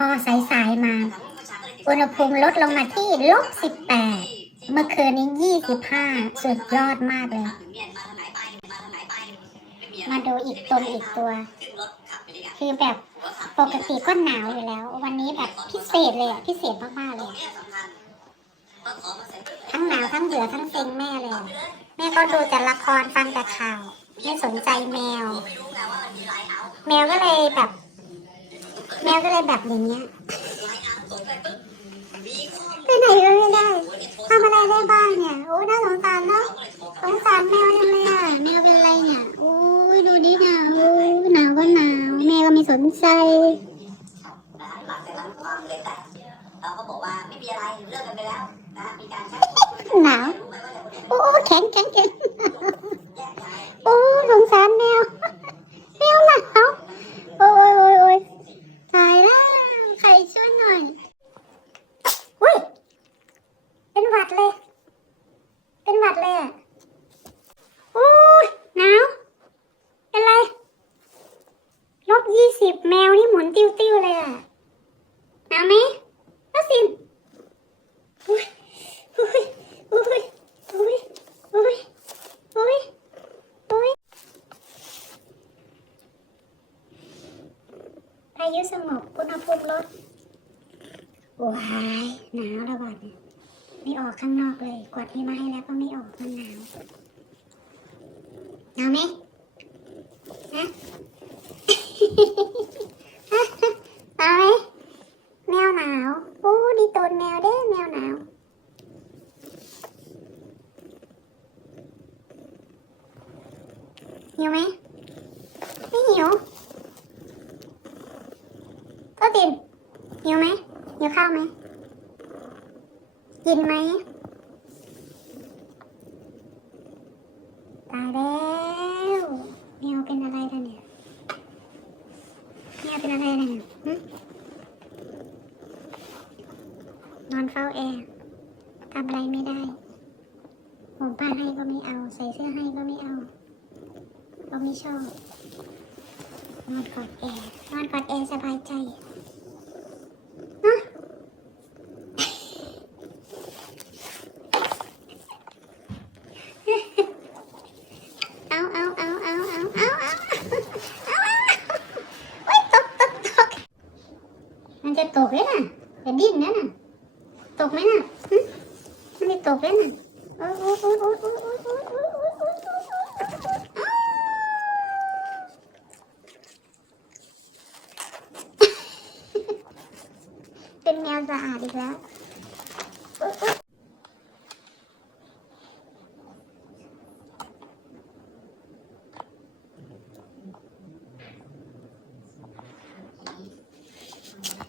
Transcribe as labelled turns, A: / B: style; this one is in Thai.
A: พอสายๆมา อุณหภูมิลดลงมาที่ลบสิบแปดเมื่อคืนนี้ยี่สิบห้าสุดยอดมากเลย มาดูอีกตนอีกตัว คือแบบปกติก็หนาวอยู่แล้ว วันนี้แบบพิเศษเลยอะพิเศษมากๆเลยทั้งหนาวทั้งเบื่อทั้งเซ็งแม่เลย แม่ก็ดูแต่ละครฟังแต่ข่าวไม่สนใจแมว แมวก็เลยแบบ แมวก็เลยแบบอย่างเงี้ยไปไหนก็ไม่ได้ทำอะไรได้บ้างเนี่ยโอ้น่าสงสารเนาะสงสารแมวจังเลยอะแมวเป็นอะไรเนี่ยโอ้ยดูดิเนี่ยโอ้ยหนาวก็หนาวแมวก็ไม่สนใจ
B: เราก็บอกว่าไม่มีอะไรเลิกกันไปแล้วนะมีการแชท
A: หนาวโอ้แข็งแข็งแข็ง อุ้ย เป็นหวัดเลย เป็นหวัดเลยอะโอ้ยหนาว เป็นไร ลบยี่สิบแมวนี่หมุนติ้วๆเลยอะหนาวไหมก็สินอุ้ยอุ้ยอุ้ยอุ้ยอุ้ยอุ้ยอุ้ยพายุสงบอุณหภูมิลด ว้ายหนาวระบาดเนี่ยไม่ออกข้างนอกเลยกวาดที่มาให้แล้วก็ไม่ออกมันหนาวหนาวไหมฮะหนาวไหมแมวหนาวโอ้ดีตนแมวเด้แมวหนาวหิวไหมไม่หิวก็ตินหิวไหมหิวข้าวไห มกินไหมตายแล้วแมวเป็นอะไรล่ะเนี่ยแมวเป็นอะไรล่ะเนี่ยนอนเฝ้าแอร์ทำอะไรไม่ได้ผมผ้าให้ก็ไม่เอา ใส่เสื้อให้ก็ไม่เอา ก็ไม่ชอบ นอนกอดแอร์ นอนกอดแอร์สบายใจ มันจะตกเลยนะจะดิ้นนะน่ะตกไหมน่ะมันจะตกเลยน่ะโอ๊ยโอ๊ยโอ๊ยโอ๊ยโอ๊ยโอ๊ยโอ๊ยโอ๊ยโอ๊ยโอ๊ยโอ๊ยโอ๊ยเป็นแมวสะอาดอีกแล้ว